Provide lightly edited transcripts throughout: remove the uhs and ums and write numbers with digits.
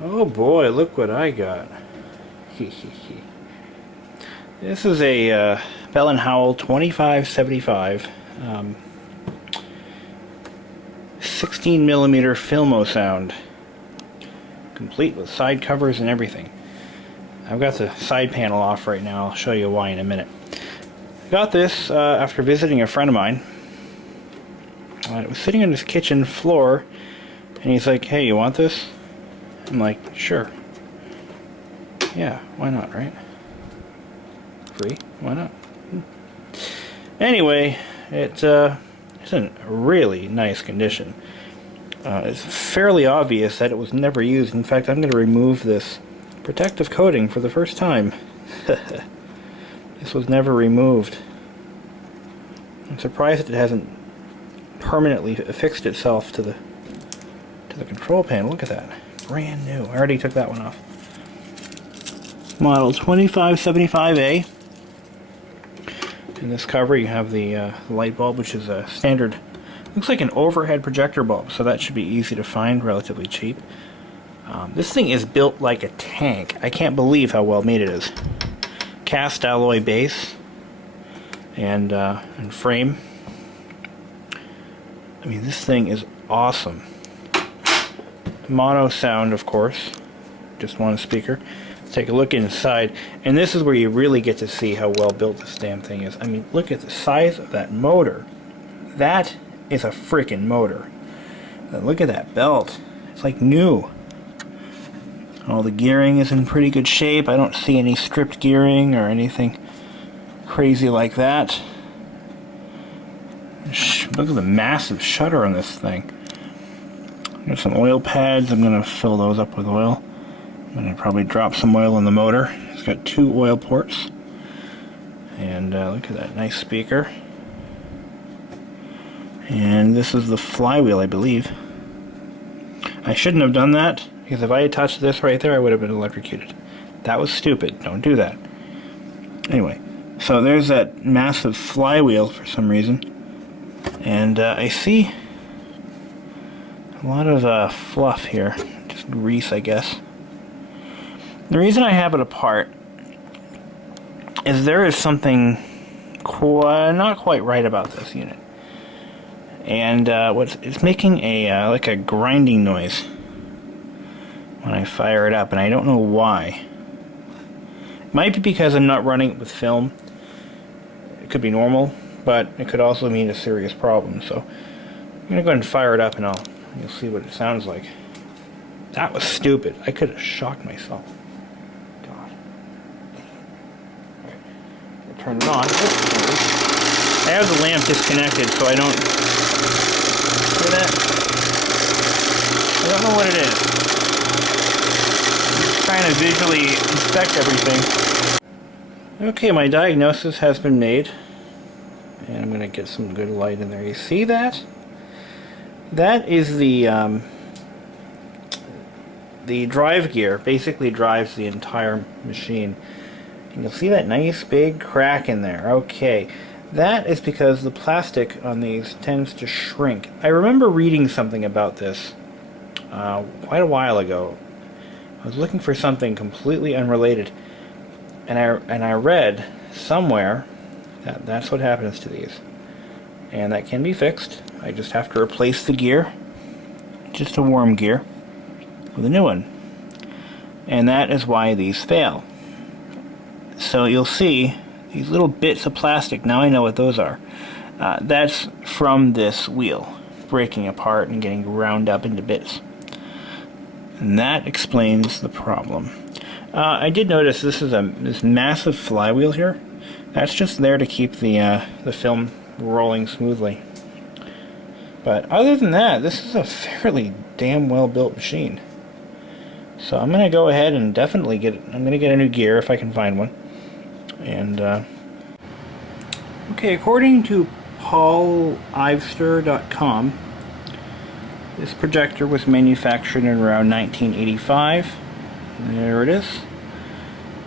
Oh boy, look what I got. This is a Bell & Howell 2575 16mm Filmosound, complete with side covers and everything. I've got the side panel off right now. I'll show you why in a minute. I got this after visiting a friend of mine. It was sitting on his kitchen floor, and he's like, "Hey, you want this?" I'm like, "Sure. Yeah, why not, right? Free? Why not?" Anyway, it's in really nice condition. It's fairly obvious that it was never used. In fact, I'm going to remove this protective coating for the first time. This was never removed. I'm surprised it hasn't permanently affixed itself to the control panel. Look at that. Brand new. I already took that one off. Model 2575A. In this cover you have the light bulb, which is a standard, looks like an overhead projector bulb, so that should be easy to find, relatively cheap. This thing is built like a tank. I can't believe how well made it is. Cast alloy base and frame. I mean, this thing is awesome. Mono sound, of course, just one speaker. Let's take a look inside, and this is where you really get to see how well built this damn thing is. I mean, look at the size of that motor. That is a freaking motor. And look at that belt. It's like new. All the gearing is in pretty good shape. I don't see any stripped gearing or anything crazy like that. Look at the massive shutter on this thing. There's some oil pads. I'm going to fill those up with oil. I'm going to probably drop some oil in the motor. It's got 2 oil ports. And look at that nice speaker. And this is the flywheel, I believe. I shouldn't have done that, because if I had touched this right there, I would have been electrocuted. That was stupid. Don't do that. Anyway, so there's that massive flywheel for some reason. And I see a lot of fluff here. Just grease, I guess. The reason I have it apart is there is something not quite right about this unit. And it's making a like a grinding noise when I fire it up, and I don't know why. It might be because I'm not running it with film. It could be normal, but it could also mean a serious problem. So I'm gonna go ahead and fire it up, and you'll see what it sounds like. That was stupid. I could have shocked myself. God. Okay. I'll turn it on. I have the lamp disconnected, so I don't. See that? I don't know what it is. I'm just trying to visually inspect everything. Okay, my diagnosis has been made. And I'm going to get some good light in there. You see that? That is the drive gear. Basically drives the entire machine. And you'll see that nice big crack in there. Okay. That is because the plastic on these tends to shrink. I remember reading something about this quite a while ago. I was looking for something completely unrelated, and I read somewhere that that's what happens to these, and that can be fixed. I just have to replace the gear, just a warm gear, with a new one, and that is why these fail. So you'll see these little bits of plastic. Now I know what those are. That's from this wheel breaking apart and getting ground up into bits. And that explains the problem. I did notice this is this massive flywheel here. That's just there to keep the film rolling smoothly. But other than that, this is a fairly damn well built machine. So I'm going to go ahead and definitely I'm going to get a new gear if I can find one. And okay, according to paulivester.com, this projector was manufactured in around 1985. There it is.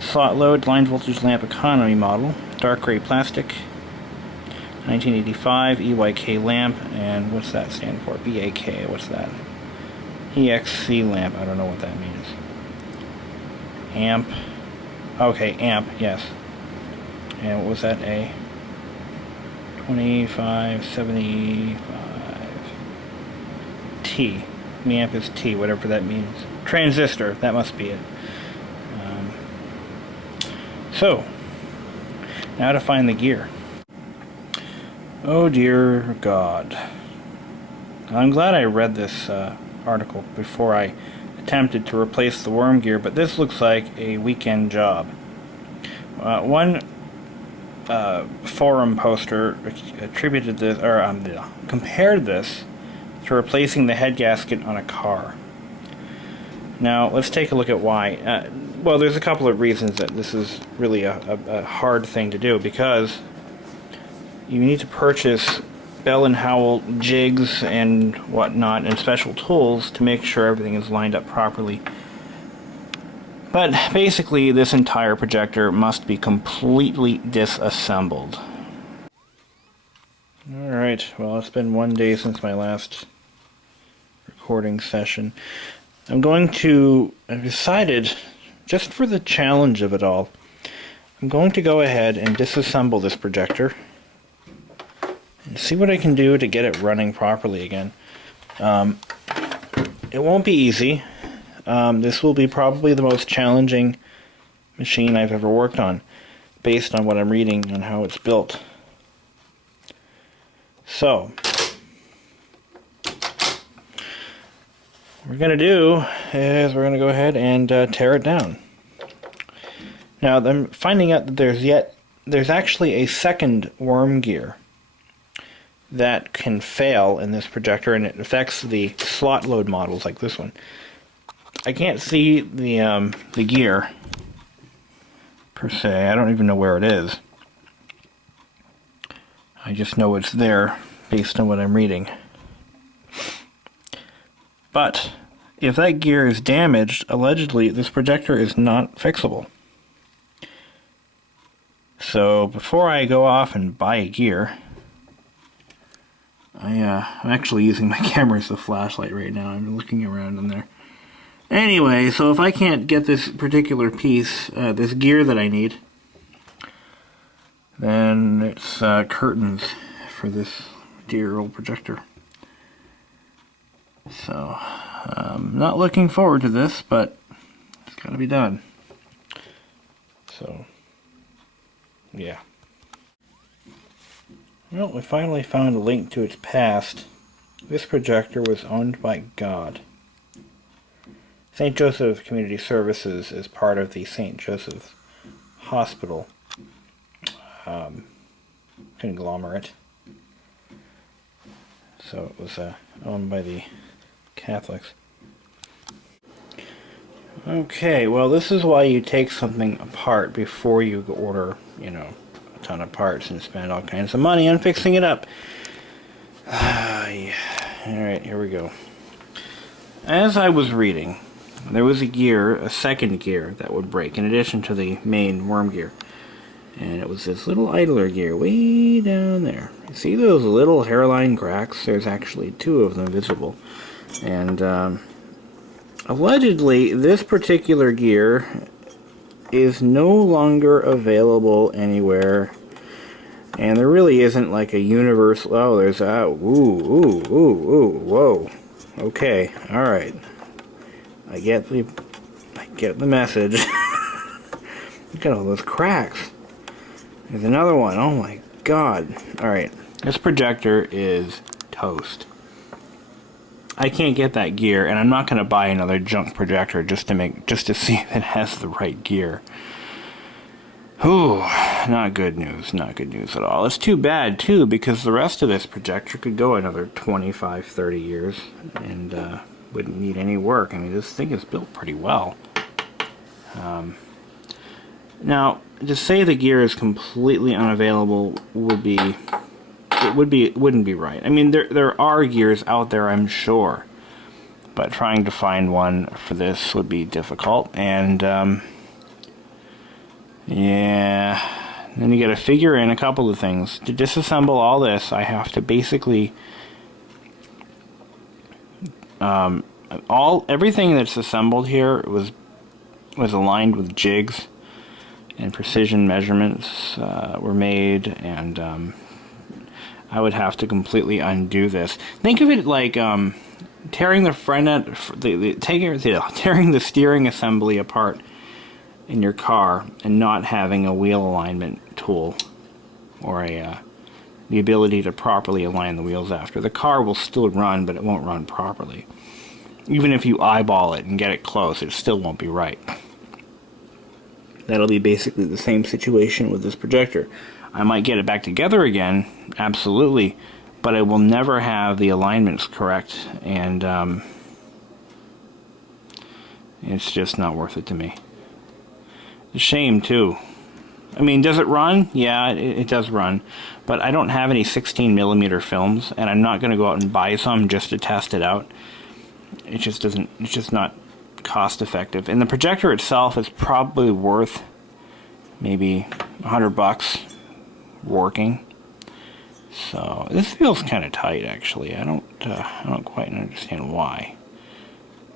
Slot load, line voltage lamp economy model, dark gray plastic, 1985, EYK lamp, and what's that stand for? BAK, what's that? EXC lamp, I don't know what that means. Amp. Okay, amp, yes. And what was that? A 2575 T. The amp is T, whatever that means. Transistor, that must be it. So, now to find the gear. Oh dear God. I'm glad I read this article before I attempted to replace the worm gear, but this looks like a weekend job. One forum poster attributed this, or compared this to replacing the head gasket on a car. Now, let's take a look at why. Well, there's a couple of reasons that this is really a hard thing to do, because you need to purchase Bell and Howell jigs and whatnot and special tools to make sure everything is lined up properly. But basically, this entire projector must be completely disassembled. Alright, well, it's been 1 day since my last recording session. I've decided, just for the challenge of it all, I'm going to go ahead and disassemble this projector and see what I can do to get it running properly again. It won't be easy. This will be probably the most challenging machine I've ever worked on, based on what I'm reading on how it's built. So, what we're going to do is we're going to go ahead and tear it down. Now, I'm finding out that there's actually a second worm gear that can fail in this projector, and it affects the slot load models like this one. I can't see the gear per se. I don't even know where it is. I just know it's there based on what I'm reading. But if that gear is damaged, allegedly this projector is not fixable. So before I go off and buy a gear, I'm actually using my camera as a flashlight right now. I'm looking around in there. Anyway, so if I can't get this particular piece, this gear that I need, then it's curtains for this dear old projector. So, not looking forward to this, but it's got to be done. So, yeah. Well, we finally found a link to its past. This projector was owned by God. St. Joseph Community Services is part of the St. Joseph Hospital conglomerate. So it was owned by the Catholics. Okay, well, this is why you take something apart before you order, a ton of parts and spend all kinds of money on fixing it up. Yeah. Alright, here we go. As I was reading, there was a second gear that would break in addition to the main worm gear. And it was this little idler gear way down there. You see those little hairline cracks? There's actually two of them visible. And allegedly, this particular gear is no longer available anywhere. And there really isn't like a universal... Oh, there's... whoa. Okay, alright. I get the message. Look at all those cracks. There's another one. Oh my God. Alright. This projector is toast. I can't get that gear, and I'm not going to buy another junk projector just to see if it has the right gear. Ooh, not good news. Not good news at all. It's too bad, too, because the rest of this projector could go another 25, 30 years and wouldn't need any work. I mean, this thing is built pretty well. Now, to say the gear is completely unavailable wouldn't be right. I mean, there are gears out there, I'm sure, but trying to find one for this would be difficult. And yeah, then you got to figure in a couple of things. To disassemble all this, I have to basically Everything that's assembled here was aligned with jigs, and precision measurements were made, and I would have to completely undo this. Think of it like tearing the front end, tearing the steering assembly apart in your car and not having a wheel alignment tool or the ability to properly align the wheels after. The car will still run, but it won't run properly. Even if you eyeball it and get it close, it still won't be right. That'll be basically the same situation with this projector. I might get it back together again, absolutely, but I will never have the alignments correct, and it's just not worth it to me. It's a shame, too. I mean, does it run? Yeah, it does run, but I don't have any 16mm films, and I'm not going to go out and buy some just to test it out. It's just not cost effective. And the projector itself is probably worth maybe $100 working. So this feels kind of tight, actually. I don't quite understand why,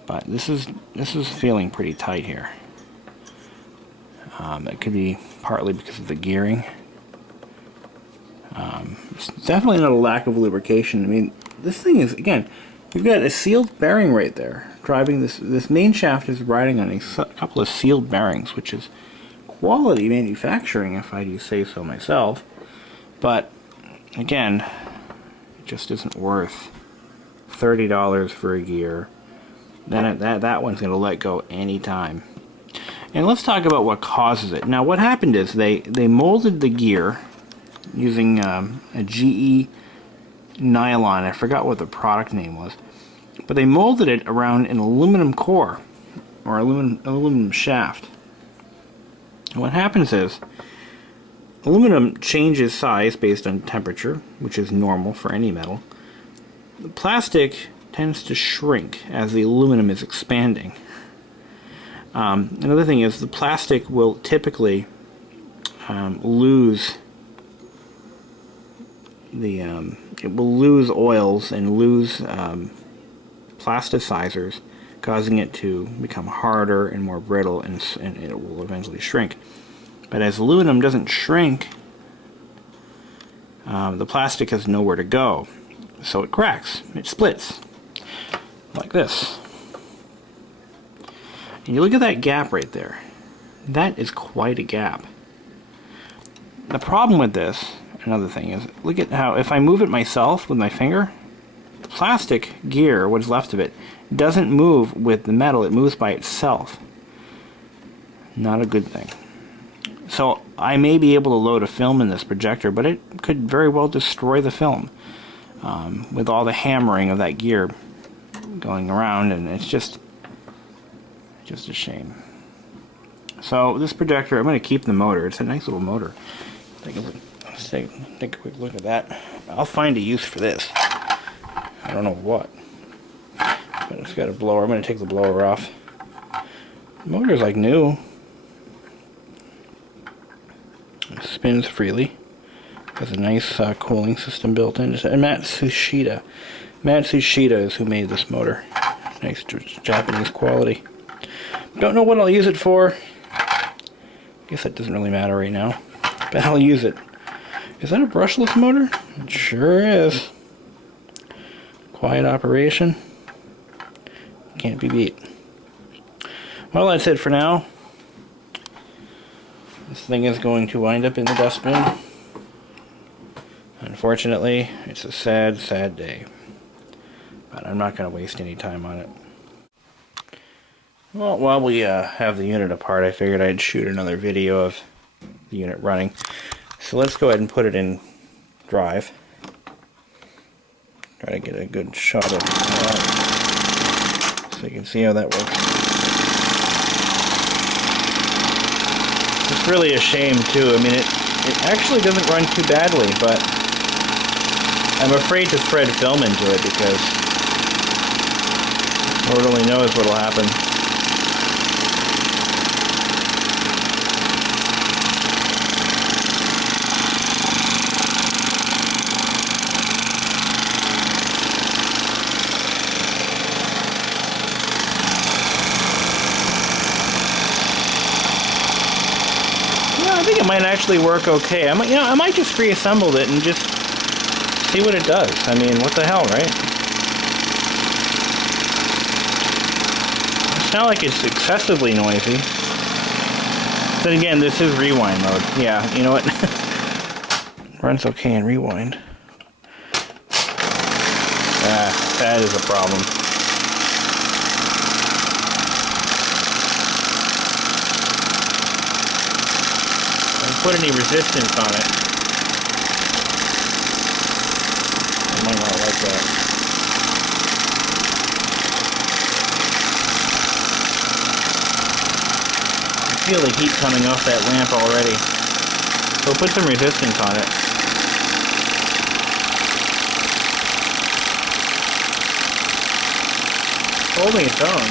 but this is feeling pretty tight here. It could be partly because of the gearing. It's definitely not a lack of lubrication. I mean, this thing is, again, we've got a sealed bearing right there driving this. This main shaft is riding on a couple of sealed bearings, which is quality manufacturing, if I do say so myself. But again, it just isn't worth $30 for a gear. Then that one's going to let go anytime. And let's talk about what causes it. Now, what happened is they molded the gear using a GE nylon. I forgot what the product name was, but they molded it around an aluminum core or aluminum shaft. And what happens is aluminum changes size based on temperature, which is normal for any metal. The plastic tends to shrink as the aluminum is expanding. Another thing is the plastic will typically lose it will lose oils and lose plasticizers, causing it to become harder and more brittle, and it will eventually shrink. But as aluminum doesn't shrink, the plastic has nowhere to go, so it cracks, it splits, like this. And you look at that gap right there. That is quite a gap. The problem with this, another thing is, look at how, if I move it myself with my finger, the plastic gear, what's left of it, doesn't move with the metal, it moves by itself. Not a good thing. So I may be able to load a film in this projector, but it could very well destroy the film with all the hammering of that gear going around, and it's just a shame. So this projector, I'm going to keep the motor. It's a nice little motor. Let's take a quick look at that. I'll find a use for this. I don't know what, but it's got a blower. I'm going to take the blower off. The motor's like new. It spins freely. Has a nice cooling system built in. It's a Matsushita. Matsushita is who made this motor. Nice Japanese quality. Don't know what I'll use it for. Guess that doesn't really matter right now, but I'll use it. Is that a brushless motor? It sure is. Quiet operation. Can't be beat. Well, that's it for now. This thing is going to wind up in the dustbin. Unfortunately, it's a sad, sad day. But I'm not going to waste any time on it. Well, while we have the unit apart, I figured I'd shoot another video of the unit running. So let's go ahead and put it in drive. Try to get a good shot of that so you can see how that works. It's really a shame too. I mean, it actually doesn't run too badly, but I'm afraid to thread film into it because Lord only knows what'll happen. think it might actually work okay. I might just reassemble it and just see what it does. I mean, what the hell, right? It's not like it's excessively noisy. Then again, this is rewind mode. Yeah, you know what? Runs okay in rewind. That is a problem. Don't put any resistance on it. I might not like that. I feel the heat coming off that lamp already. So put some resistance on it. Holding its own.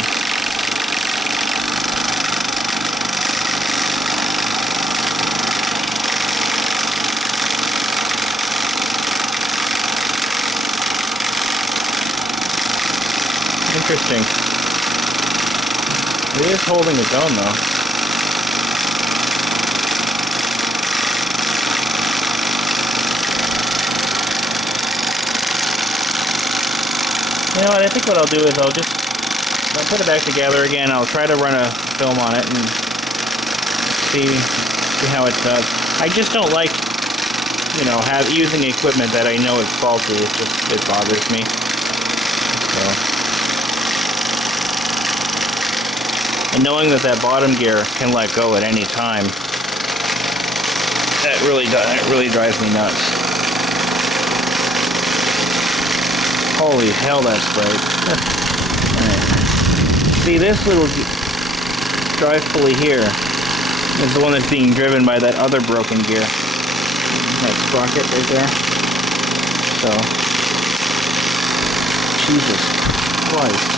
Interesting. It is holding its own though. You know what, I think what I'll do is I'll put it back together again. I'll try to run a film on it and see how it does. I just don't like, you know, using equipment that I know is faulty. It bothers me. So, and knowing that bottom gear can let go at any time, it really drives me nuts. Holy hell, that's bright. See, this little drive pulley here is the one that's being driven by that other broken gear. That sprocket right there. So, Jesus Christ.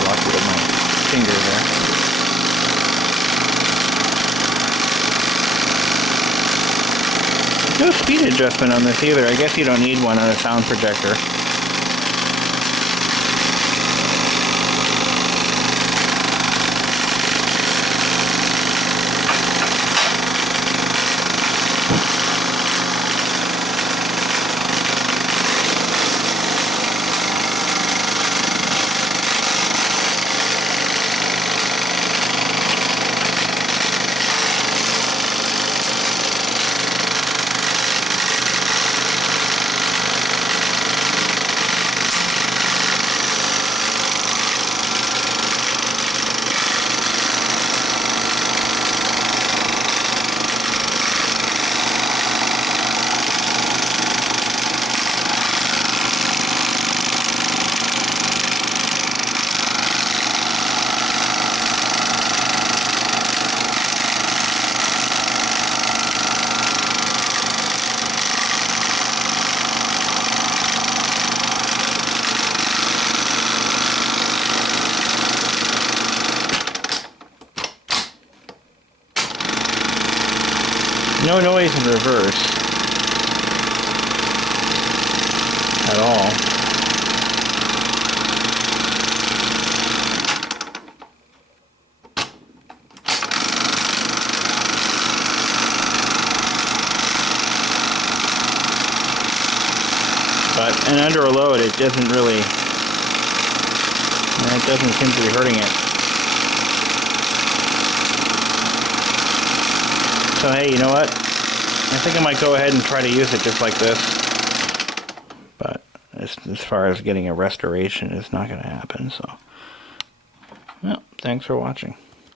Blocked it with my finger there. No speed adjustment on this either. I guess you don't need one on a sound projector. No noise in reverse at all. And under a load, it doesn't really, it doesn't seem to be hurting it. So hey, you know what? I think I might go ahead and try to use it just like this. But as far as getting a restoration, it's not going to happen. So, well, thanks for watching.